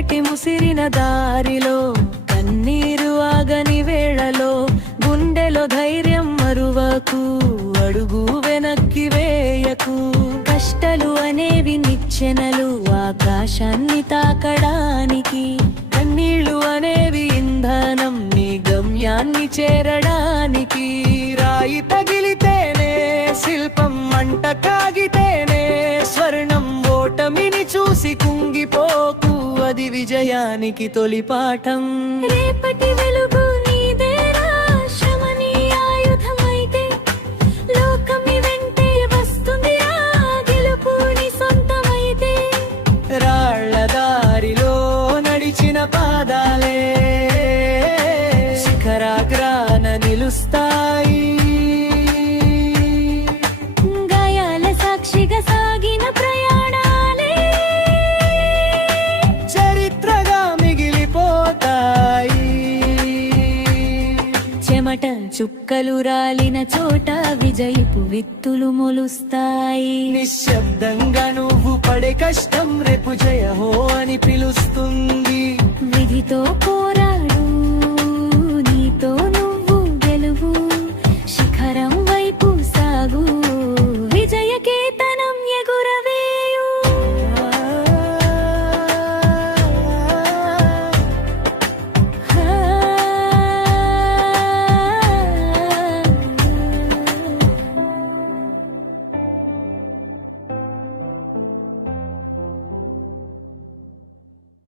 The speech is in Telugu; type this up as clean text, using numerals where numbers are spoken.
చీకటి ముసిరిన దారిలో కన్నీరు ఆగని వేళలో గుండెలో ధైర్యం మరువకు, అడుగు వెనక్కి వేయకు. కష్టాలు అనేవి నిచ్చెనలు ఆకాశాన్ని తాకడానికి, కన్నీళ్లు అనేవి ఇంధనం నీ గమ్యాన్ని చేరడానికి. రాయి తగిలితేనే శిల్పం, మంట కాగితేనే స్వర్ణం. ఓటమిని చూసి కుంగిపోకు, అది విజయానికి తొలి పాఠం. రేపటి వెలుగు నీదేరా, శ్రమ నీ ఆయుధమైతే లోకమి వెంటే వస్తుంది ఆ గెలుపు నీ సొంతమైతే. రాళ్ల దారిలో నడిచిన పాదాలే శిఖరాగ్రాన నిలుస్తాయి. గాయాల సాక్షిగా సాగిన ప్రయాణాలే చరిత్రగా మిగిలిపోతాయి. చెమట చుక్కలు రాలిన చోట విజయపు విత్తులు మొలుస్తాయి. నిశ్శబ్దంగా నువ్వు పడే కష్టం రేపు జయహో అని పిలుస్తుంది. విధితో పోరాడు, నీతో నువ్వు